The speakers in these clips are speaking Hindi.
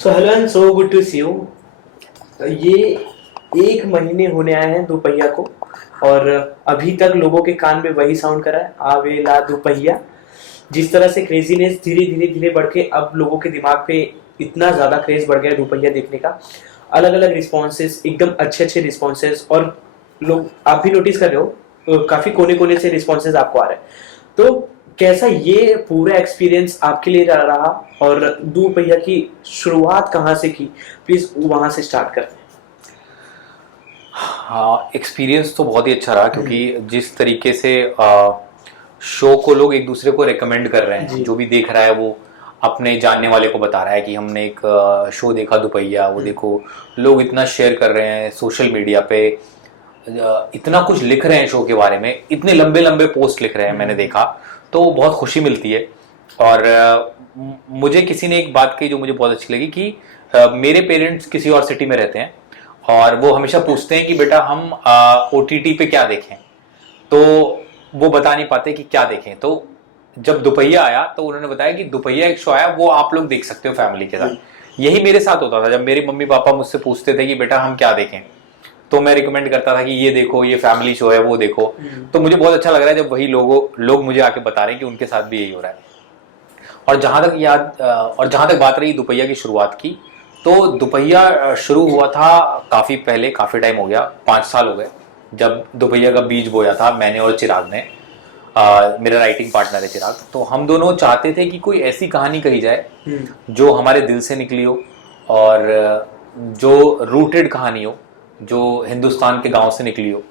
So hello and so good to see you. ये 1 महीने होने आए हैं दोपहिया को, और अभी तक लोगों के कान में वही साउंड करा है, आवेला दोपहिया। जिस तरह से क्रेजीनेस धीरे धीरे धीरे बढ़ के अब लोगों के दिमाग पे इतना ज्यादा क्रेज बढ़ गया है दोपहिया देखने का। अलग अलग रिस्पॉन्सेस, एकदम अच्छे अच्छे रिस्पॉन्सेस, और लोग आप भी नोटिस कर रहे हो काफी कोने कोने से रिस्पॉन्सेस आपको आ रहे हैं। तो कैसा ये पूरा एक्सपीरियंस आपके लिए रहा, और दोपहिया की शुरुआत कहाँ से की, प्लीज वहां से स्टार्ट करते हैं। हाँ, एक्सपीरियंस तो बहुत ही अच्छा रहा क्योंकि जिस तरीके से शो को लोग एक दूसरे को रेकमेंड कर रहे हैं, जो भी देख रहा है वो अपने जानने वाले को बता रहा है कि हमने एक शो देखा दोपहिया, वो देखो। लोग इतना शेयर कर रहे हैं सोशल मीडिया पे, इतना कुछ लिख रहे हैं शो के बारे में, इतने लंबे लंबे पोस्ट लिख रहे हैं, मैंने देखा तो बहुत खुशी मिलती है। और मुझे किसी ने एक बात कही जो मुझे बहुत अच्छी लगी कि मेरे पेरेंट्स किसी और सिटी में रहते हैं और वो हमेशा पूछते हैं कि बेटा हम OTT पे क्या देखें, तो वो बता नहीं पाते कि क्या देखें। तो जब दोपहिया आया तो उन्होंने बताया कि दोपहिया एक शो आया, वो आप लोग देख सकते हो फैमिली के साथ। यही मेरे साथ होता था जब मेरे मम्मी पापा मुझसे पूछते थे कि बेटा हम क्या देखें, तो मैं रिकमेंड करता था कि ये देखो, ये फैमिली शो है, वो देखो। तो मुझे बहुत अच्छा लग रहा है जब वही लोग मुझे आके बता रहे हैं कि उनके साथ भी यही हो रहा है। और जहां तक बात रही दोपहिया की शुरुआत की, तो दोपहिया शुरू हुआ था काफी पहले, काफी टाइम हो गया, 5 साल हो गए जब दोपहिया का बीज बोया था मैंने और चिराग ने। मेरा राइटिंग पार्टनर है चिराग। तो हम दोनों चाहते थे कि कोई ऐसी कहानी कही जाए जो हमारे दिल से निकली हो और जो रूटेड कहानी हो, जो हिंदुस्तान के गांव से निकली हो।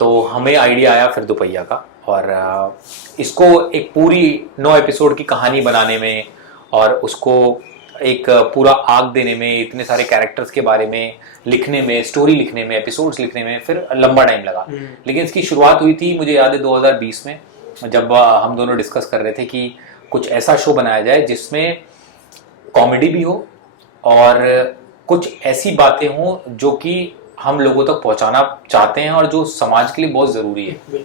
तो हमें आइडिया आया फिर दोपहिया का, और इसको एक पूरी 9 एपिसोड की कहानी बनाने में और उसको एक पूरा आग देने में, इतने सारे कैरेक्टर्स के बारे में लिखने में, स्टोरी लिखने में, एपिसोड्स लिखने में फिर लंबा टाइम लगा। लेकिन इसकी शुरुआत हुई थी, मुझे याद है 2020 में, जब हम दोनों डिस्कस कर रहे थे कि कुछ ऐसा शो बनाया जाए जिसमें कॉमेडी भी हो और कुछ ऐसी बातें हों जो कि हम लोगों तक पहुंचाना चाहते हैं और जो समाज के लिए बहुत जरूरी है।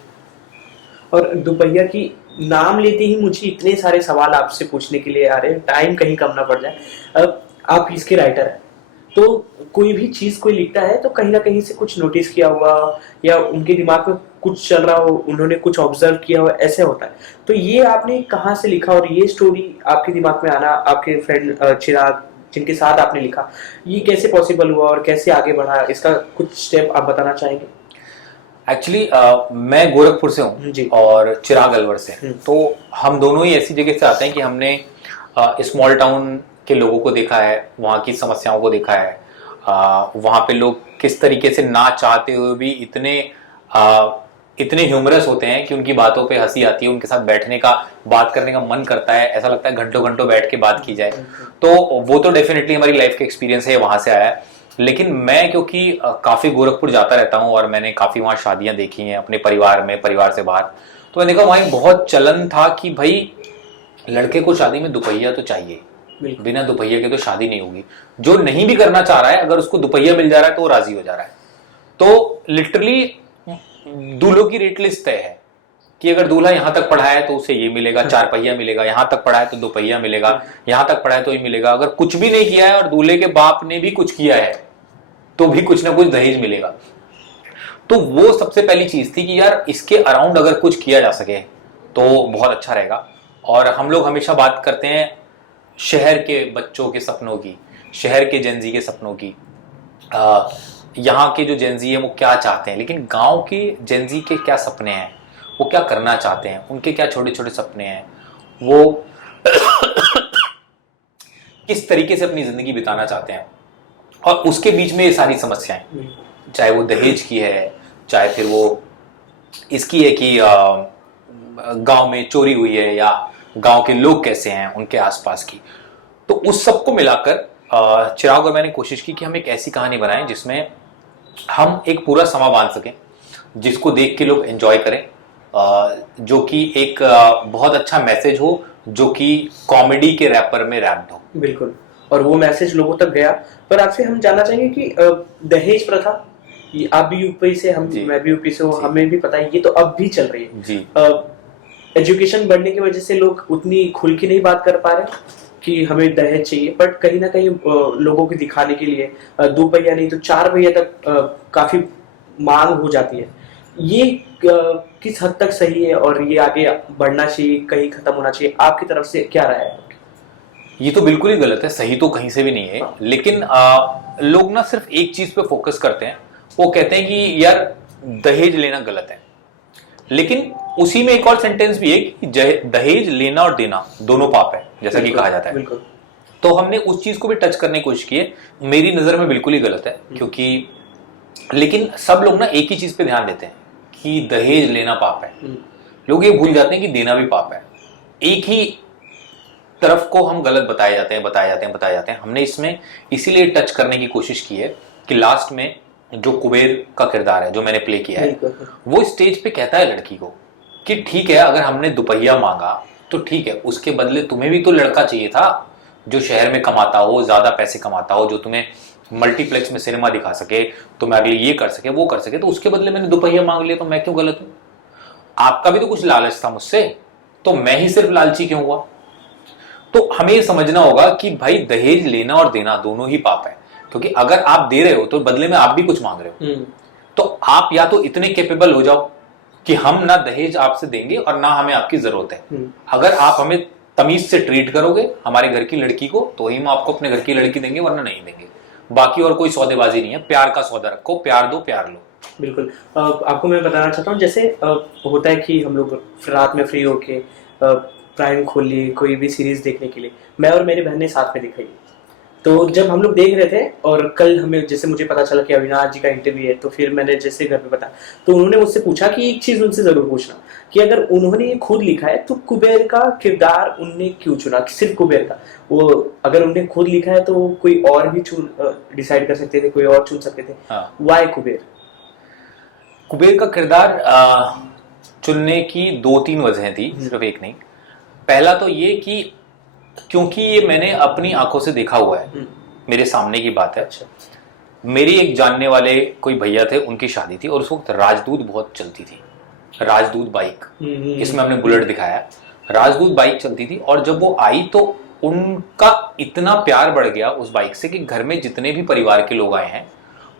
और दोपहिया की नाम लेते ही मुझे इतने सारे सवाल आपसे पूछने के लिए आ रहे हैं, टाइम कहीं कम ना पड़ जाए। अब आप इसके राइटर हैं, तो कोई भी चीज कोई लिखता है तो कहीं ना कहीं से कुछ नोटिस किया हुआ, या उनके दिमाग में कुछ चल रहा हो, उन्होंने कुछ ऑब्जर्व किया हो, ऐसे होता है। तो ये आपने कहाँ से लिखा, और ये स्टोरी आपके दिमाग में आना, आपके फ्रेंड चिराग जिनके साथ आपने लिखा, ये कैसे पॉसिबल हुआ और कैसे आगे बढ़ा, इसका कुछ स्टेप आप बताना चाहेंगे। एक्चुअली मैं गोरखपुर से हूँ और चिराग अलवर से। तो हम दोनों ही ऐसी जगह से आते हैं कि हमने स्मॉल टाउन के लोगों को देखा है, वहाँ की समस्याओं को देखा है, वहाँ पे लोग किस तरीके से ना चाहते हुए भी इतने ह्यूमरस होते हैं कि उनकी बातों पे हंसी आती है, उनके साथ बैठने का, बात करने का मन करता है, ऐसा लगता है घंटों घंटों बैठ के बात की जाए। तो वो तो डेफिनेटली हमारी लाइफ का एक्सपीरियंस है, वहां से आया है। लेकिन मैं क्योंकि काफी गोरखपुर जाता रहता हूँ और मैंने काफी वहाँ शादियां देखी हैं अपने परिवार में, परिवार से बाहर, तो मैंने देखा वहाँ बहुत चलन था कि भाई लड़के को शादी में दोपहिया तो चाहिए, बिना दोपहिया के तो शादी नहीं होगी। जो नहीं भी करना चाह रहा है, अगर उसको दोपहिया मिल जा रहा है तो वो राजी हो जा रहा है। तो लिटरली दूल्हों की रेट लिस्ट तय है कि अगर दूल्हा यहां तक पढ़ा है तो उसे ये मिलेगा, 4 पहिया मिलेगा, यहां तक पढ़ा है तो 2 पहिया मिलेगा, यहां तक पढ़ा है तो ये मिलेगा। अगर कुछ भी नहीं किया है और दूल्हे के बाप ने भी कुछ किया है तो भी कुछ ना कुछ दहेज मिलेगा। तो वो सबसे पहली चीज थी कि यार इसके अराउंड अगर कुछ किया जा सके तो बहुत अच्छा रहेगा। और हम लोग हमेशा बात करते हैं शहर के बच्चों के सपनों की, शहर के जेंजी के सपनों की, यहाँ के जो जेंजी है वो क्या चाहते हैं, लेकिन गांव के जेंजी के क्या सपने हैं, वो क्या करना चाहते हैं, उनके क्या छोटे छोटे सपने हैं, वो किस तरीके से अपनी जिंदगी बिताना चाहते हैं। और उसके बीच में ये सारी समस्याएं, चाहे वो दहेज की है, चाहे फिर वो इसकी है कि गांव में चोरी हुई है, या गांव के लोग कैसे हैं उनके आसपास की। तो उस सबको मिलाकर चिराग और मैंने कोशिश की कि हम एक ऐसी कहानी बनाएं जिसमें हम एक पूरा समा बांध सकें, जिसको देख के लोग एंजॉय करें, जो कि एक बहुत अच्छा मैसेज हो, जो कि कॉमेडी के रैपर में रैप्ड हो। बिल्कुल, और वो मैसेज लोगों तक गया। पर आपसे हम जानना चाहेंगे कि दहेज प्रथा, आप भी यूपी से, मैं भी यूपी से हूँ, हमें भी पता है ये तो अब भी चल रही है जी। एजुकेशन बढ़ने की वजह से लोग उतनी खुल के नहीं बात कर पा रहे, कि हमें दहेज चाहिए, बट कहीं ना कहीं लोगों को दिखाने के लिए 2 पहिया नहीं तो 4 पहिया तक काफी मांग हो जाती है। ये किस हद तक सही है और ये आगे बढ़ना चाहिए, कहीं खत्म होना चाहिए? आपकी तरफ से क्या राय है? ये तो बिल्कुल ही गलत है, सही तो कहीं से भी नहीं है। लेकिन लोग ना सिर्फ एक चीज पे फोकस करते हैं, वो कहते हैं कि यार दहेज लेना गलत है। लेकिन उसी में एक और सेंटेंस भी है कि दहेज लेना और देना दोनों पाप है, जैसा कि कहा जाता है। बिल्कुल। तो हमने उस चीज को भी टच करने की कोशिश की है, मेरी नजर में बिल्कुल ही गलत है। क्योंकि लेकिन सब लोग ना एक ही चीज पे ध्यान देते हैं कि दहेज लेना पाप है, लोग ये भूल जाते हैं कि देना भी पाप है। एक ही तरफ को हम गलत बताए जाते हैं। हमने इसमें इसीलिए टच करने की कोशिश की है कि लास्ट में जो कुबेर का किरदार है जो मैंने प्ले किया है, वो स्टेज पे कहता है लड़की को कि ठीक है, अगर हमने दुपहिया मांगा तो ठीक है, उसके बदले तुम्हें भी तो लड़का चाहिए था जो शहर में कमाता हो, ज्यादा पैसे कमाता हो, जो तुम्हें मल्टीप्लेक्स में सिनेमा दिखा सके, तुम्हारे लिए ये कर सके, वो कर सके। तो उसके बदले मैंने दुपहिया मांग लिया, तो मैं क्यों गलत हूं? आपका भी तो कुछ लालच था मुझसे, तो मैं ही सिर्फ लालची क्यों हुआ? तो हमें ये समझना होगा कि भाई दहेज लेना और देना दोनों ही पाप है। क्योंकि अगर आप दे रहे हो तो बदले में आप भी कुछ मांग रहे हो। तो आप या तो इतने कैपेबल हो जाओ कि हम ना दहेज आपसे देंगे और ना हमें आपकी जरूरत है। अगर आप हमें तमीज से ट्रीट करोगे हमारे घर की लड़की को, तो ही हम आपको अपने घर की लड़की देंगे, वरना नहीं देंगे। बाकी और कोई सौदेबाजी नहीं है, प्यार का सौदा रखो, प्यार दो, प्यार लो। बिल्कुल। आपको मैं बताना चाहता हूँ, जैसे होता है कि हम लोग रात में फ्री होके प्राइम खोल लिए कोई भी सीरीज देखने के लिए, मैं और मेरी बहन ने साथ में दिखाई। तो जब हम लोग देख रहे थे और कल हमें जैसे मुझे पता चला कि अविनाश जी का इंटरव्यू है, तो फिर मैंने जैसे घर पे बताया तो उन्होंने मुझसे पूछा कि एक चीज उनसे जरूर पूछना कि अगर उन्होंने ये खुद लिखा है तो कुबेर का किरदार उनने क्यों चुना, सिर्फ कुबेर का? वो अगर उन्होंने खुद लिखा है तो कोई और भी डिसाइड कर सकते थे, कोई और चुन सकते थे। वाई कुबेर? कुबेर का किरदार चुनने की 2-3 वजहें थी, सिर्फ एक नहीं। पहला तो ये कि क्योंकि ये मैंने अपनी आंखों से देखा हुआ है, मेरे सामने की बात है। अच्छा। मेरी एक जानने वाले कोई भैया थे, उनकी शादी थी और उस वक्त राजदूत बहुत चलती थी, राजदूत बाइक, इसमें हमने बुलेट दिखाया, राजदूत बाइक चलती थी। और जब वो आई तो उनका इतना प्यार बढ़ गया उस बाइक से कि घर में जितने भी परिवार के लोग आए हैं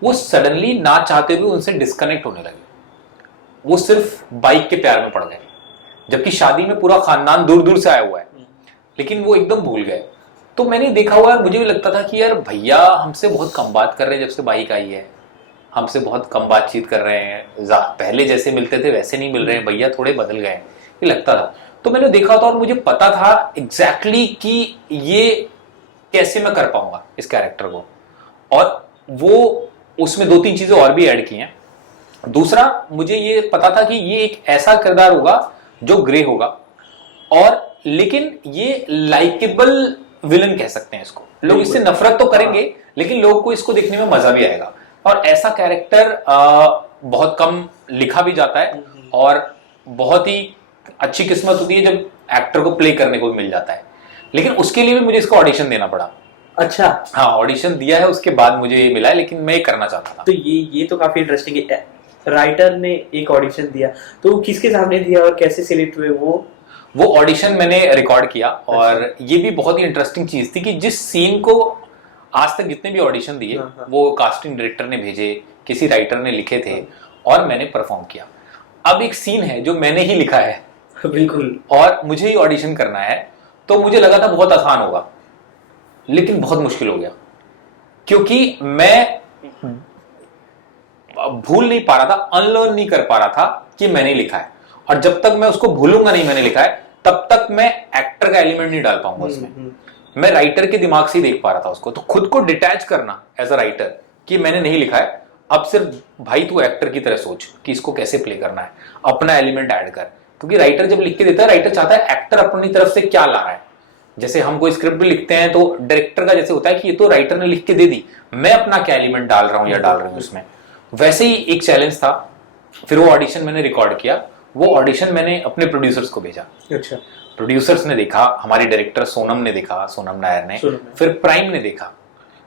वो सडनली ना चाहते हुए उनसे डिस्कनेक्ट होने लगे, वो सिर्फ बाइक के प्यार में पड़ गए। जबकि शादी में पूरा खानदान दूर दूर से आया हुआ है, लेकिन वो एकदम भूल गए। तो मैंने देखा हुआ है, मुझे भी लगता था कि यार भैया हमसे बहुत कम बात कर रहे हैं, जब से बाइक आई है हमसे बहुत कम बातचीत कर रहे हैं, पहले जैसे मिलते थे वैसे नहीं मिल रहे हैं, भैया थोड़े बदल गए हैं, ये लगता था। तो मैंने देखा था और मुझे पता था एग्जैक्टली कि ये कैसे मैं कर पाऊंगा इस कैरेक्टर को। और वो उसमें 2-3 चीजें और भी ऐड की हैं। दूसरा, मुझे ये पता था कि ये एक ऐसा किरदार होगा जो ग्रे होगा, और लेकिन ये लाइकेबल विलन कह सकते हैं इसको। लोग इससे नफरत तो करेंगे लेकिन लोगों को इसको देखने में मजा भी आएगा। और ऐसा कैरेक्टर बहुत कम लिखा भी जाता है, और बहुत ही अच्छी किस्मत होती है जब एक्टर को प्ले करने को मिल जाता है। लेकिन उसके लिए भी मुझे इसका ऑडिशन देना पड़ा। अच्छा। हाँ, ऑडिशन दिया है, उसके बाद मुझे ये मिला है, लेकिन मैं ये करना चाहता था। तो ये तो काफी इंटरेस्टिंग है। राइटर ने एक ऑडिशन दिया, तो किसके सामने दिया और कैसे सिलेक्ट हुए? वो ऑडिशन मैंने रिकॉर्ड किया। और ये भी बहुत ही इंटरेस्टिंग चीज थी कि जिस सीन को आज तक जितने भी ऑडिशन दिए वो कास्टिंग डायरेक्टर ने भेजे, किसी राइटर ने लिखे थे और मैंने परफॉर्म किया। अब एक सीन है जो मैंने ही लिखा है बिल्कुल, और मुझे ही ऑडिशन करना है। तो मुझे लगा था बहुत आसान होगा, लेकिन बहुत मुश्किल हो गया, क्योंकि मैं भूल नहीं पा रहा था, अनलर्न नहीं कर पा रहा था कि मैंने लिखा है। और जब तक मैं उसको भूलूंगा नहीं मैंने लिखा है, तब तक मैं एक्टर का एलिमेंट नहीं डाल पाऊंगा उसमें। मैं राइटर के दिमाग से ही देख पा रहा था उसको। तो खुद को डिटैच करना एज अ राइटर कि मैंने नहीं लिखा है, अब सिर्फ भाई तू एक्टर की तरह सोच कि इसको कैसे प्ले करना है, अपना एलिमेंट ऐड कर। क्योंकि राइटर जब लिख के देता है, राइटर चाहता है एक्टर अपनी तरफ से क्या ला रहा है। जैसे हम कोई स्क्रिप्ट भी लिखते हैं तो डायरेक्टर का जैसे होता है कि ये तो राइटर ने लिख के दे दी, मैं अपना क्या एलिमेंट डाल रहा हूं या डाल रही हूं उसमें। वैसे ही एक चैलेंज था। फिर वो ऑडिशन मैंने रिकॉर्ड किया, वो ऑडिशन मैंने अपने प्रोड्यूसर्स को भेजा। अच्छा। प्रोड्यूसर्स ने देखा, हमारी डायरेक्टर सोनम ने देखा, सोनम नायर ने, फिर प्राइम ने देखा।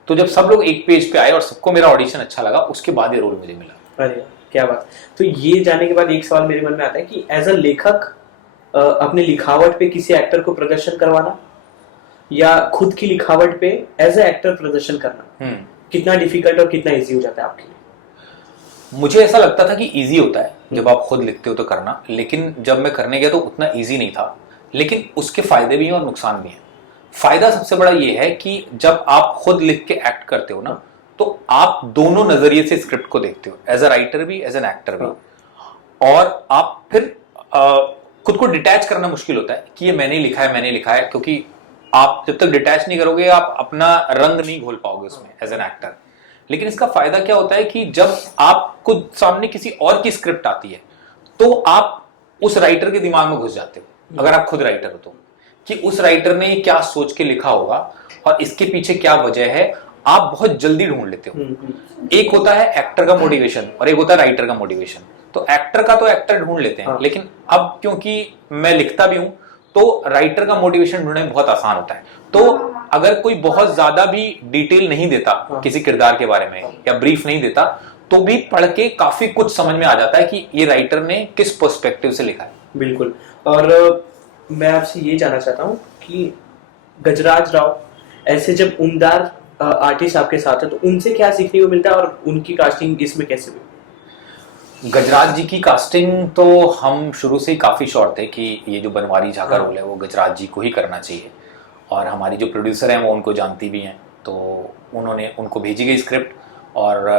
तो जब सब लोग एक पेज पे आए और सबको मेरा ऑडिशन अच्छा लगा, उसके बाद ये रोल मुझे मिला। अरे क्या बात। तो ये जानने के बाद एक सवाल मेरे मन में आता है कि एज अ लेखक अपने लिखावट पे किसी एक्टर को प्रदर्शन करवाना, या खुद की लिखावट पे एज ए एक्टर प्रदर्शन करना कितना डिफिकल्ट और कितना इजी हो जाता है आपके लिए? मुझे ऐसा लगता था कि इजी होता है जब आप खुद लिखते हो तो करना, लेकिन जब मैं करने गया तो उतना इजी नहीं था। लेकिन उसके फायदे भी हैं और नुकसान भी हैं। फायदा सबसे बड़ा ये है कि जब आप खुद लिख के एक्ट करते हो ना, तो आप दोनों नजरिए से स्क्रिप्ट को देखते हो, एज अ राइटर भी, एज एन एक्टर भी। और आप फिर खुद को डिटैच करना मुश्किल होता है कि ये मैंने लिखा है, क्योंकि आप जब तक डिटैच नहीं करोगे आप अपना रंग नहीं घोल पाओगे उसमें एज एन एक्टर। लेकिन इसका फायदा क्या होता है कि जब आपको सामने किसी और की स्क्रिप्ट आती है तो आप उस राइटर के दिमाग में घुस जाते हो, अगर आप खुद राइटर हो तो, कि उस राइटर ने क्या सोच के लिखा होगा और इसके पीछे क्या वजह है, आप बहुत जल्दी ढूंढ लेते हो। एक होता है एक्टर का मोटिवेशन और एक होता है राइटर का मोटिवेशन। तो एक्टर का तो एक्टर ढूंढ लेते हैं, लेकिन अब क्योंकि मैं लिखता भी हूं तो राइटर का मोटिवेशन ढूंढना बहुत आसान होता है। तो अगर कोई बहुत ज्यादा भी डिटेल नहीं देता किसी किरदार के बारे में या ब्रीफ नहीं देता, तो भी पढ़ के काफी कुछ समझ में आ जाता है कि ये राइटर ने किस पर्सपेक्टिव से लिखा है। बिल्कुल। और मैं आपसे ये जानना चाहता हूँ कि गजराज राव ऐसे जब उम्दार आर्टिस्ट आपके साथ है तो उनसे क्या सीखने को मिलता है और उनकी कास्टिंग इसमें कैसे हुई? गजराज जी की कास्टिंग तो हम शुरू से ही काफी श्योर थे कि ये जो बनवारी झा का रोल है वो गजराज जी को ही करना चाहिए। और हमारी जो प्रोड्यूसर हैं वो उनको जानती भी हैं, तो उनको भेजी गई स्क्रिप्ट। और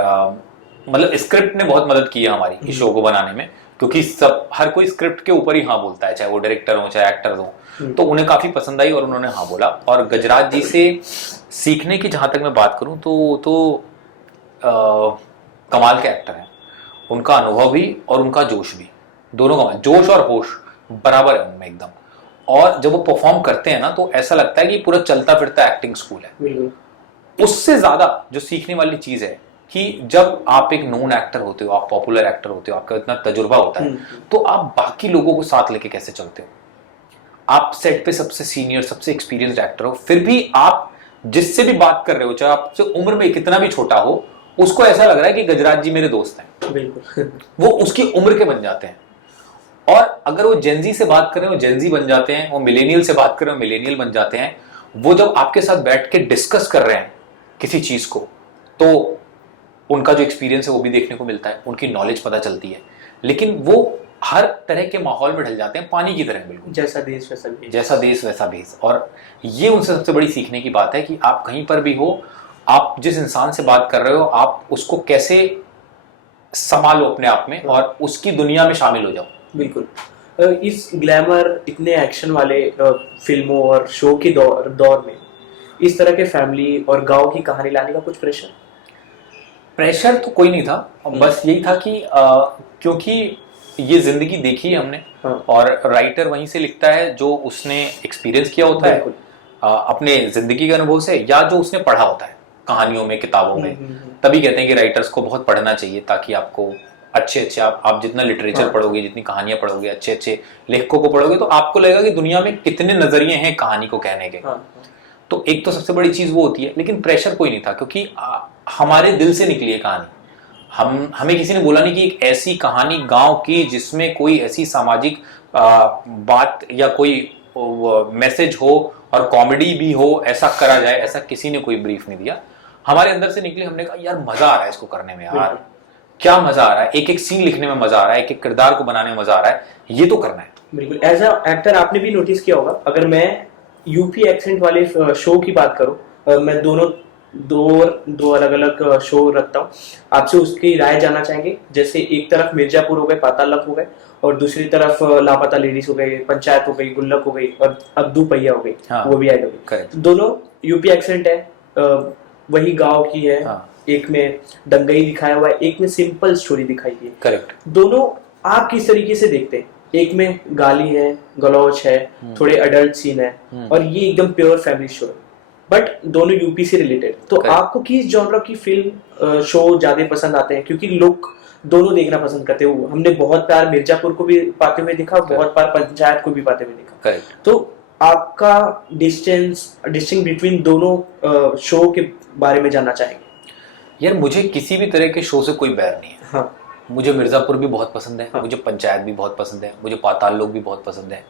मतलब स्क्रिप्ट ने बहुत मदद की है हमारी इस शो को बनाने में, क्योंकि हर कोई स्क्रिप्ट के ऊपर ही हाँ बोलता है, चाहे वो डायरेक्टर हो चाहे एक्टर हो। तो उन्हें काफी पसंद आई और उन्होंने हाँ बोला। और गजराज जी से सीखने की जहां तक मैं बात करूं तो कमाल के एक्टर हैं। उनका अनुभव भी और उनका जोश भी, दोनों कमाल, जोश और होश बराबर है उनमें एकदम। और जब वो परफॉर्म करते हैं ना तो ऐसा लगता है कि पूरा चलता फिरता एक्टिंग स्कूल है। उससे ज्यादा जो सीखने वाली चीज है कि जब आप एक नोन एक्टर होते हो, आप पॉपुलर एक्टर होते हो, आपका इतना तजुर्बा होता है, तो आप बाकी लोगों को साथ लेके कैसे चलते हो। आप सेट पे सबसे सीनियर, सबसे एक्सपीरियंस्ड एक्टर हो, फिर भी आप जिससे भी बात कर रहे हो, चाहे आपसे उम्र में कितना भी छोटा हो, उसको ऐसा लग रहा है कि गजराज जी मेरे दोस्त हैं। बिल्कुल। वो उसकी उम्र के बन जाते हैं। और अगर वो जेनजी से बात करें वो जेनजी बन जाते हैं, वो मिलेनियल से बात करें वो मिलेनियल बन जाते हैं। वो जब आपके साथ बैठ के डिस्कस कर रहे हैं किसी चीज को, तो उनका जो एक्सपीरियंस है वो भी देखने को मिलता है, उनकी नॉलेज पता चलती है। लेकिन वो हर तरह के माहौल में ढल जाते हैं, पानी की तरह, बिल्कुल जैसा देश वैसा भेष। जैसा देश वैसा भेष। और ये उनसे सबसे बड़ी सीखने की बात है कि आप कहीं पर भी हो, आप जिस इंसान से बात कर रहे हो, आप उसको कैसे संभालो अपने आप में और उसकी दुनिया में शामिल हो जाओ। बिल्कुल। इस ग्लैमर, इतने एक्शन वाले फिल्मों और शो के दौर में इस तरह के फैमिली और गांव की कहानी लाने का कुछ प्रेशर तो कोई नहीं था। बस यही था कि क्योंकि ये जिंदगी देखी है हमने, और राइटर वहीं से लिखता है जो उसने एक्सपीरियंस किया होता है अपने जिंदगी के अनुभव से, या जो उसने पढ़ा होता है कहानियों में, किताबों में। तभी कहते हैं कि राइटर्स को बहुत पढ़ना चाहिए, ताकि आपको अच्छे आप जितना लिटरेचर पढ़ोगे, जितनी कहानियां पढ़ोगे, अच्छे लेखकों को पढ़ोगे, तो आपको लगेगा कि दुनिया में कितने नजरिए हैं कहानी को कहने के। तो एक तो सबसे बड़ी चीज वो होती है। लेकिन प्रेशर कोई नहीं था, क्योंकि हमारे दिल से निकली है कहानी। हमें किसी ने बोला नहीं कि एक ऐसी कहानी गांव की जिसमें कोई ऐसी सामाजिक बात या कोई मैसेज हो और कॉमेडी भी हो, ऐसा करा जाए, ऐसा किसी ने कोई ब्रीफ नहीं दिया। हमारे अंदर से निकले, हमने कहा यार मजा आ रहा है इसको करने में, यार क्या मजा आ रहा है, एक एक सीन लिखने में मजा आ रहा है, एक एक किरदार को बनाने में मजा आ रहा है, ये तो करना है। बिल्कुल। एज अ एक्टर आपने भी नोटिस किया होगा, अगर मैं यूपी एक्सेंट वाले शो की बात करूं, मैं दो अलग अलग शो रखता हूँ, आपसे उसकी राय जानना चाहेंगे। जैसे एक तरफ मिर्जापुर हो गए, पाताल लक हो गए, और दूसरी तरफ लापता लेडीज हो गई, पंचायत हो गई, गुल्लक हो गई, और अब दो पहिया हो गई। वो भी ऐड हो गई। दोनों यूपी एक्सेंट है, वही गांव की है। एक में दंगई दिखाया हुआ है, एक में सिंपल स्टोरी दिखाई गई है। करेक्ट। दोनों आप किस तरीके से देखते हैं? एक में गाली है, गलौच है, थोड़े अडल्ट सीन है, और ये एकदम प्योर फैमिली शो है, बट दोनों यूपी से रिलेटेड। तो आपको किस जॉनर की फिल्म शो ज्यादा पसंद आते हैं? क्योंकि लोग दोनों देखना पसंद करते हो। हमने बहुत बार मिर्जापुर को भी पाते हुए देखा, बहुत बार पंचायत को भी पाते हुए देखा। तो आपका डिस्टिंग बिटवीन दोनों शो के बारे में जानना चाहेंगे। यार मुझे किसी भी तरह के शो से कोई बैर नहीं है। मुझे मिर्जापुर भी बहुत पसंद है, मुझे पंचायत भी बहुत पसंद है, मुझे पाताल लोक भी बहुत पसंद है,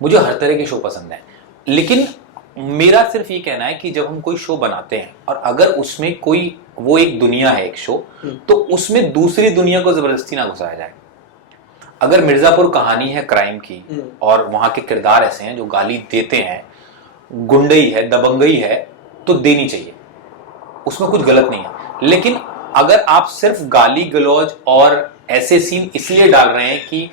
मुझे हर तरह के शो पसंद है। लेकिन मेरा सिर्फ ये कहना है कि जब हम कोई शो बनाते हैं और अगर उसमें कोई वो एक दुनिया है एक शो, तो उसमें दूसरी दुनिया को जबरदस्ती ना घुसाया जाए। अगर मिर्जापुर कहानी है क्राइम की और वहां के किरदार ऐसे हैं जो गाली देते हैं, गुंडई है, दबंगई है, तो देनी चाहिए, उसमें कुछ गलत नहीं है। लेकिन अगर आप सिर्फ गाली गलौज और ऐसे सीन इसलिए डाल रहे हैं कि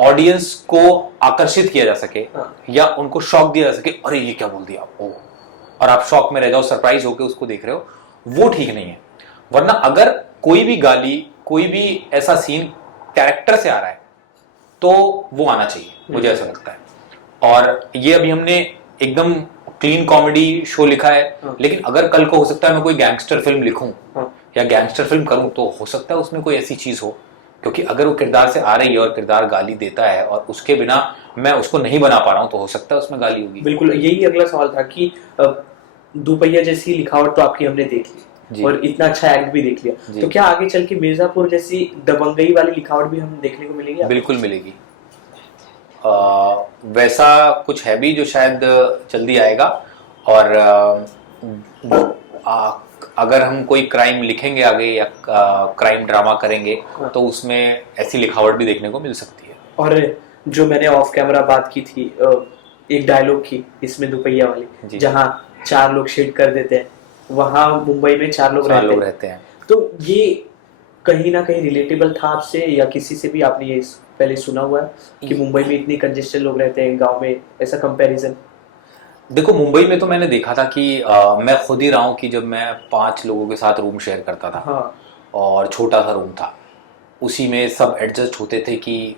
ऑडियंस को आकर्षित किया जा सके या उनको शॉक दिया जा सके, अरे ये क्या बोल दिया ओ, और आप शॉक में रह जाओ, सरप्राइज होकर उसको देख रहे हो, वो ठीक नहीं है। वरना अगर कोई भी गाली, कोई भी ऐसा सीन कैरेक्टर से आ रहा है तो वो आना चाहिए, मुझे ऐसा लगता है। और ये अभी हमने एकदम क्लीन कॉमेडी शो लिखा है, लेकिन अगर कल को हो सकता है मैं कोई गैंगस्टर फिल्म लिखूं या गैंगस्टर फिल्म करूं, तो हो सकता है उसमें कोई ऐसी चीज हो, क्योंकि अगर वो किरदार से आ रही है और किरदार गाली देता है और उसके बिना मैं उसको नहीं बना पा रहा हूं, तो हो सकता है उसमें गाली होगी। बिल्कुल, यही अगला सवाल था कि दुपहिया जैसी लिखावट तो आपकी हमने देख ली और इतना अच्छा एक्ट भी देख लिया, तो क्या आगे चल के मिर्जापुर जैसी दबंगई वाली लिखावट भी हम देखने को मिलेगी? बिल्कुल मिलेगी। वैसा कुछ है भी जो शायद जल्दी आएगा। और अगर हम कोई क्राइम लिखेंगे आगे या क्राइम ड्रामा करेंगे तो उसमें ऐसी लिखावट भी देखने को मिल सकती है। और जो मैंने ऑफ कैमरा बात की थी, एक डायलॉग की इसमें दुपहिया वाली, जहाँ 4 लोग शिट कर देते हैं, वहां मुंबई में 4 लोग रहते हैं। तो ये कहीं ना कहीं रिलेटेबल था आपसे या किसी से भी आपने ये पहले सुना हुआ है कि मुंबई में इतनी कंजेस्टेड लोग रहते हैं, गांव में ऐसा कंपैरिजन? देखो, मुंबई में तो मैंने देखा था कि मैं खुद ही रहा हूँ कि जब मैं 5 लोगों के साथ रूम शेयर करता था और छोटा सा रूम था, उसी में सब एडजस्ट होते थे कि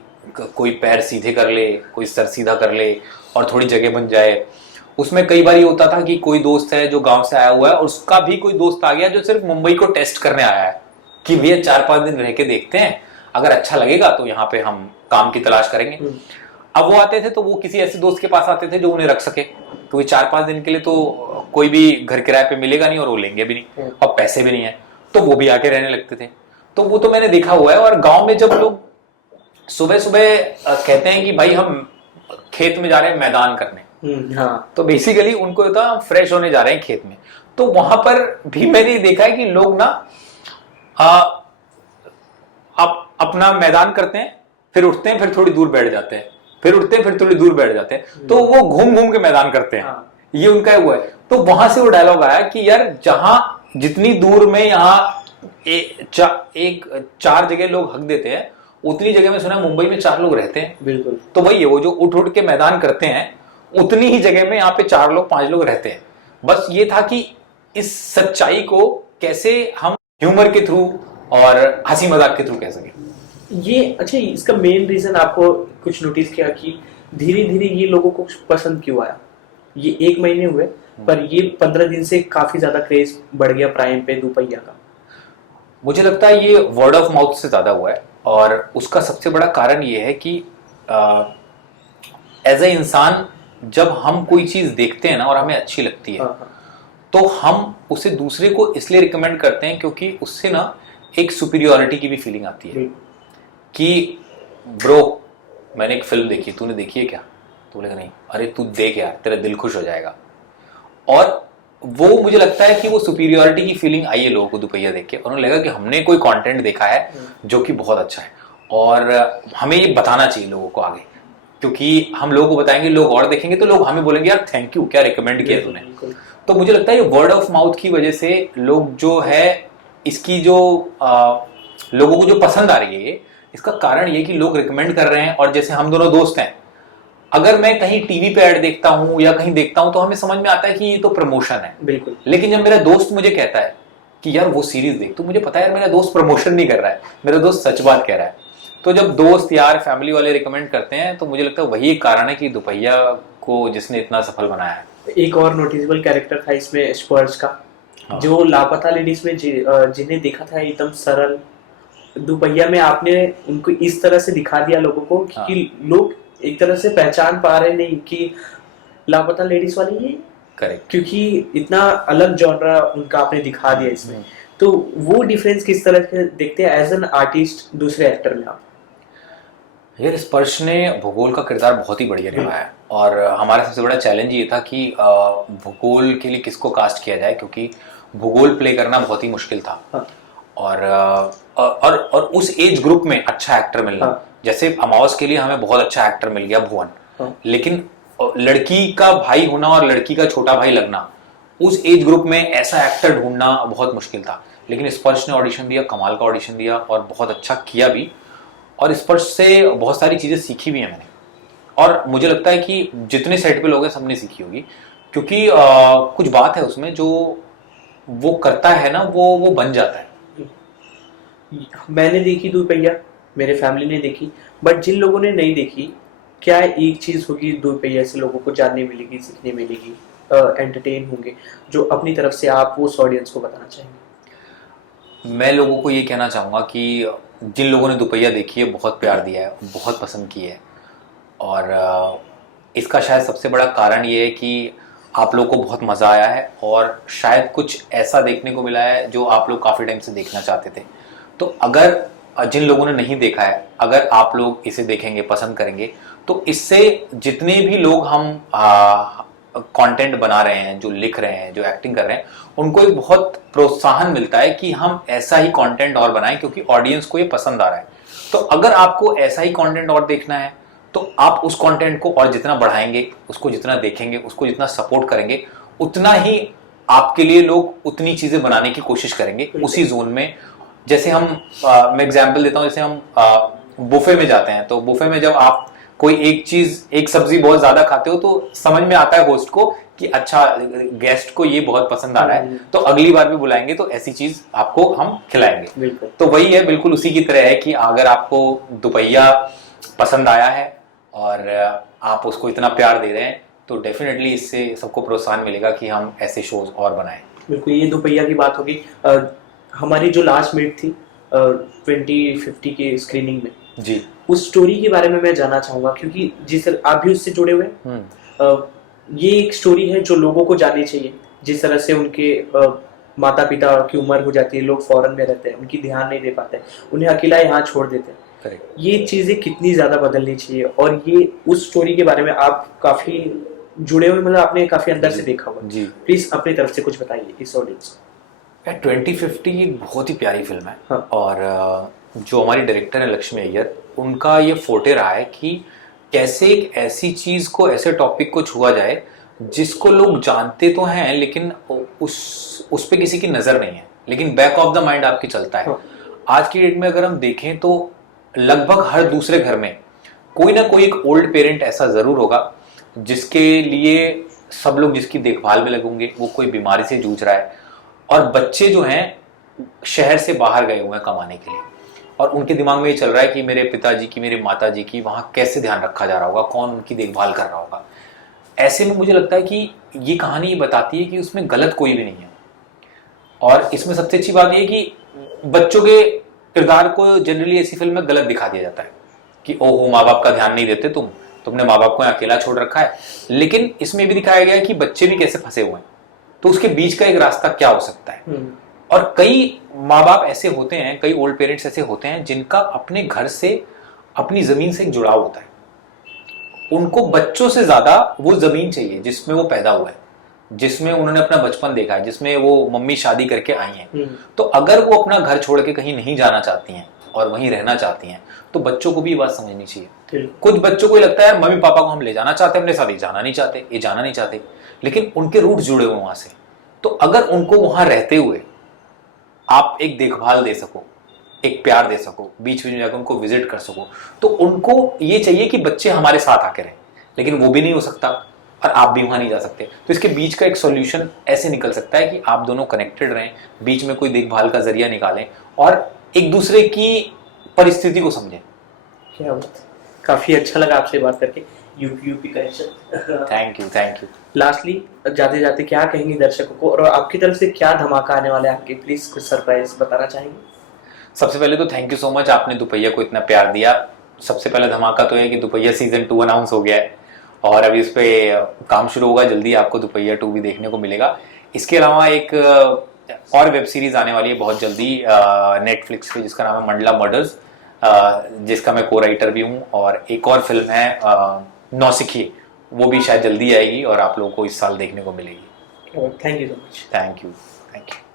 कोई पैर सीधे कर ले, कोई सर सीधा कर ले और थोड़ी जगह बन जाए। उसमें कई बार ये होता था कि कोई दोस्त है जो गांव से आया हुआ है और उसका भी कोई दोस्त आ गया जो सिर्फ मुंबई को टेस्ट करने आया है कि भैया 4-5 दिन रह के देखते हैं, अगर अच्छा लगेगा तो यहाँ पे हम काम की तलाश करेंगे। अब वो आते थे तो वो किसी ऐसे दोस्त के पास आते थे जो उन्हें रख सके, क्योंकि 4-5 दिन के लिए तो कोई भी घर किराए पे मिलेगा नहीं और वो लेंगे भी नहीं और पैसे भी नहीं है, तो वो भी आके रहने लगते थे। तो वो तो मैंने देखा हुआ है। और गांव में जब लोग सुबह सुबह कहते हैं कि भाई हम खेत में जा रहे हैं मैदान करने, तो बेसिकली उनको होता है फ्रेश होने जा रहे हैं खेत में। तो वहां पर भी मैंने देखा है कि लोग ना अपना मैदान करते हैं, फिर उठते हैं, फिर थोड़ी दूर बैठ जाते हैं, फिर उठते हैं, फिर थोड़ी दूर बैठ जाते हैं, तो वो घूम घूम के मैदान करते हैं। ये उनका हुआ है। तो वहां से वो डायलॉग आया कि यार जहां जितनी दूर में यहाँ 4 जगह लोग हक देते हैं, उतनी जगह में सुना मुंबई में 4 लोग रहते हैं। बिल्कुल। तो भाई वो जो उठ उठ के मैदान करते हैं, उतनी ही जगह में यहाँ पे 4 लोग 5 लोग रहते हैं। बस ये था कि इस सच्चाई को कैसे हम ह्यूमर के थ्रू और हंसी मजाक के थ्रू कह सके। ये अच्छा, इसका मेन रीजन आपको कुछ नोटिस किया कि धीरे धीरे ये लोगों को पसंद क्यों आया? ये 1 महीने हुए पर ये 15 दिन से काफी ज्यादा क्रेज बढ़ गया प्राइम पे दुपहिया का। मुझे लगता है ये वर्ड ऑफ माउथ से ज्यादा हुआ है और उसका सबसे बड़ा कारण ये है कि एज ए इंसान जब हम कोई चीज देखते हैं ना और हमें अच्छी लगती है, तो हम उसे दूसरे को इसलिए रिकमेंड करते हैं क्योंकि उससे ना एक सुपीरियोरिटी की भी फीलिंग आती है कि ब्रो मैंने एक फिल्म देखी, तूने देखी है क्या? तो बोलेगा नहीं। अरे तू देख यार, तेरा दिल खुश हो जाएगा। और वो मुझे लगता है कि वो सुपीरियोरिटी की फीलिंग आई है लोगों को दुपहिया देख के, उन्हें लगा कि हमने कोई कंटेंट देखा है जो कि बहुत अच्छा है और हमें ये बताना चाहिए लोगों को आगे, क्योंकि हम लोगों को बताएंगे, लोग और देखेंगे तो लोग हमें बोलेंगे यार थैंक यू, क्या रिकमेंड किया तूने। तो मुझे लगता है ये वर्ड ऑफ माउथ की वजह से लोग जो है इसकी जो लोगों को जो पसंद आ रही है, इसका कारण ये कि लोग रिकमेंड कर रहे हैं। और जैसे हम दोनों दोस्त हैं, अगर मैं कहीं टीवी पे ऐड देखता हूं या कहीं देखता हूं तो हमें समझ में आता है कि ये तो प्रमोशन है। बिल्कुल। लेकिन जब मेरा दोस्त मुझे कहता है कि यार वो सीरीज देख, तो मुझे पता है यार मेरा दोस्त प्रमोशन नहीं कर रहा है, मेरा दोस्त सच बात कह रहा है। तो जब दोस्त यार फैमिली वाले रिकमेंड करते हैं तो मुझे लगता है वही एक कारण है कि दुपहिया को जिसने इतना सफल बनाया है। एक और नोटिसेबल कैरेक्टर था इसमें स्पर्श का, जो लापता लेडीज में जिन्हें देखा था एकदम सरल, दुपहिया में आपने उनको इस तरह से दिखा दिया लोगों को कि लोग एक तरह से पहचान पा रहे नहीं कि लापता लेडीज वाली ये करेक्ट, क्योंकि इतना अलग जॉनरा उनका आपने दिखा दिया इसमें। तो वो डिफरेंस किस तरह से देखते हैं एज एन आर्टिस्ट दूसरे एक्टर में आप? यार स्पर्श ने भूगोल का किरदार बहुत ही बढ़िया निभाया है और हमारा सबसे बड़ा चैलेंज ये था कि भूगोल के लिए किसको कास्ट किया जाए, क्योंकि भूगोल प्ले करना बहुत ही मुश्किल था। हाँ। और उस एज ग्रुप में अच्छा एक्टर मिलना, हाँ। जैसे अमावस के लिए हमें बहुत अच्छा एक्टर मिल गया भुवन, हाँ। लेकिन लड़की का भाई होना और लड़की का छोटा भाई लगना, उस एज ग्रुप में ऐसा एक्टर ढूंढना बहुत मुश्किल था। लेकिन स्पर्श ने ऑडिशन दिया, कमाल का ऑडिशन दिया और बहुत अच्छा किया भी, और स्पर्श से बहुत सारी चीज़ें सीखी भी हैं मैंने। और मुझे लगता है कि जितने सेट पे लोग हैं सबने सीखी होगी, क्योंकि कुछ बात है उसमें जो वो करता है ना, वो बन जाता है। मैंने देखी दो पहिया, मेरे फैमिली ने देखी, बट जिन लोगों ने नहीं देखी, क्या एक चीज होगी दो पहिया से लोगों को जानने मिलेगी, सीखने मिलेगी, एंटरटेन होंगे, जो अपनी तरफ से आप उस ऑडियंस को बताना चाहेंगे? मैं लोगों को ये कहना चाहूँगा कि जिन लोगों ने दुपहिया देखी है, बहुत प्यार दिया है, बहुत पसंद की है, और इसका शायद सबसे बड़ा कारण ये है कि आप लोगों को बहुत मज़ा आया है, और शायद कुछ ऐसा देखने को मिला है जो आप लोग काफ़ी टाइम से देखना चाहते थे। तो अगर जिन लोगों ने नहीं देखा है, अगर आप लोग इसे देखेंगे, पसंद करेंगे, तो इससे जितने भी लोग हम कंटेंट बना रहे हैं, जो लिख रहे हैं, जो एक्टिंग कर रहे हैं, उनको एक बहुत प्रोत्साहन मिलता है कि हम ऐसा ही कंटेंट और बनाएं, क्योंकि ऑडियंस को ये पसंद आ रहा है। तो अगर आपको ऐसा ही कंटेंट और देखना है, तो आप उस कंटेंट को और जितना बढ़ाएंगे, उसको जितना देखेंगे, उसको जितना सपोर्ट करेंगे, उतना ही आपके लिए लोग उतनी चीज़ें बनाने की कोशिश करेंगे उसी जोन में। जैसे हम मैं एग्जांपल देता हूँ, जैसे हम बुफे में जाते हैं, तो बुफे में जब आप कोई एक चीज, एक सब्जी बहुत ज्यादा खाते हो, तो समझ में आता है होस्ट को कि अच्छा, गेस्ट को ये बहुत पसंद आ रहा है, तो अगली बार भी बुलाएंगे तो ऐसी चीज आपको हम खिलाएंगे। तो वही है, बिल्कुल उसी की तरह है कि अगर आपको दुपहिया पसंद आया है और आप उसको इतना प्यार दे रहे हैं, तो डेफिनेटली इससे सबको प्रोत्साहन मिलेगा कि हम ऐसे शोज और बनाएं। बिल्कुल, ये दुपहिया की बात होगी। हमारी जो लास्ट मीट थी 2050 की स्क्रीनिंग में जी, उस स्टोरी के बारे में मैं जानना चाहूंगा, क्योंकि जिस आप भी उससे जुड़े हुए हैं। ये एक स्टोरी है जो लोगों को जाननी चाहिए। जिस तरह से उनके माता पिता की उम्र हो जाती है, लोग फॉरेन में रहते हैं, उनकी ध्यान नहीं दे पाते, उन्हें अकेला यहाँ छोड़ देते हैं। ये चीजें कितनी ज्यादा बदलनी चाहिए, और ये उस स्टोरी के बारे में आप काफी जुड़े हुए, मतलब आपने काफी अंदर से देखा हुआ। प्लीज अपनी तरफ से कुछ बताइए इस ऑडियंस को। 2050 बहुत ही प्यारी फिल्म है। हाँ। और जो हमारी डायरेक्टर है लक्ष्मी अय्यर, उनका ये फोटे रहा है कि कैसे एक ऐसी चीज को, ऐसे टॉपिक को छुआ जाए जिसको लोग जानते तो हैं, लेकिन उस पे किसी की नजर नहीं है, लेकिन बैक ऑफ द माइंड आपके चलता है। हाँ। आज की डेट में अगर हम देखें तो लगभग हर दूसरे घर में कोई ना कोई एक ओल्ड पेरेंट ऐसा जरूर होगा जिसके लिए सब लोग जिसकी देखभाल में लगेंगे, वो कोई बीमारी से जूझ रहा है, और बच्चे जो हैं शहर से बाहर गए हुए हैं कमाने के लिए, और उनके दिमाग में ये चल रहा है कि मेरे पिताजी की, मेरे माताजी की वहां कैसे ध्यान रखा जा रहा होगा, कौन उनकी देखभाल कर रहा होगा। ऐसे में मुझे लगता है कि ये कहानी ये बताती है कि उसमें गलत कोई भी नहीं है। और इसमें सबसे अच्छी बात यह कि बच्चों के किरदार को जनरली ऐसी फिल्म में गलत दिखा दिया जाता है कि ओहो, माँ बाप का ध्यान नहीं देते, तुमने माँ बाप को अकेला छोड़ रखा है। लेकिन इसमें भी दिखाया गया है कि बच्चे भी कैसे फंसे हुए हैं, तो उसके बीच का एक रास्ता क्या हो सकता है। और कई माँ बाप ऐसे होते हैं, कई ओल्ड पेरेंट्स ऐसे होते हैं जिनका अपने घर से, अपनी जमीन से एक जुड़ाव होता है। उनको बच्चों से ज्यादा वो जमीन चाहिए जिसमें वो पैदा हुआ है, जिसमें उन्होंने अपना बचपन देखा है, जिसमें वो मम्मी शादी करके आई हैं। तो अगर वो अपना घर छोड़ के कहीं नहीं जाना चाहती हैं और वहीं रहना चाहती हैं, तो बच्चों को भी ये बात समझनी चाहिए। कुछ बच्चों को लगता है मम्मी पापा को हम ले जाना चाहते हैं अपने साथ, ये जाना नहीं चाहते, ये जाना नहीं चाहते, लेकिन उनके रूट जुड़े हुए वहां से। तो अगर उनको वहां रहते हुए आप एक देखभाल दे सको, एक प्यार दे सको, बीच बीच में जाकर उनको विजिट कर सको, तो उनको ये चाहिए कि बच्चे हमारे साथ आके रहें, लेकिन वो भी नहीं हो सकता और आप भी वहां नहीं जा सकते। तो इसके बीच का एक सॉल्यूशन ऐसे निकल सकता है कि आप दोनों कनेक्टेड रहें, बीच में कोई देखभाल का जरिया निकालें और एक दूसरे की परिस्थिति को समझें। क्या बात, काफी अच्छा लगा आपसे बात करके। UP connection. Thank you. Lastly जाते जाते क्या कहेंगे दर्शकों को, और आपकी तरफ से क्या धमाका आने वाला है आपके, प्लीज कुछ सरप्राइज बताना चाहेंगे? सबसे पहले तो थैंक यू सो मच, आपने दुपहिया को इतना प्यार दिया। सबसे पहले धमाका तो है कि दुपहिया सीजन 2 अनाउंस हो गया है और अभी उस पर काम शुरू होगा, जल्दी आपको दुपहिया 2 भी देखने को मिलेगा। इसके अलावा एक और वेब सीरीज आने वाली है बहुत जल्दी नेटफ्लिक्स पे, जिसका नाम है मंडला मर्डर्स, जिसका मैं को राइटर भी हूँ। और एक और फिल्म है नौसिखिए, वो भी शायद जल्दी आएगी और आप लोगों को इस साल देखने को मिलेगी। Thank you so much. Thank you. Thank you.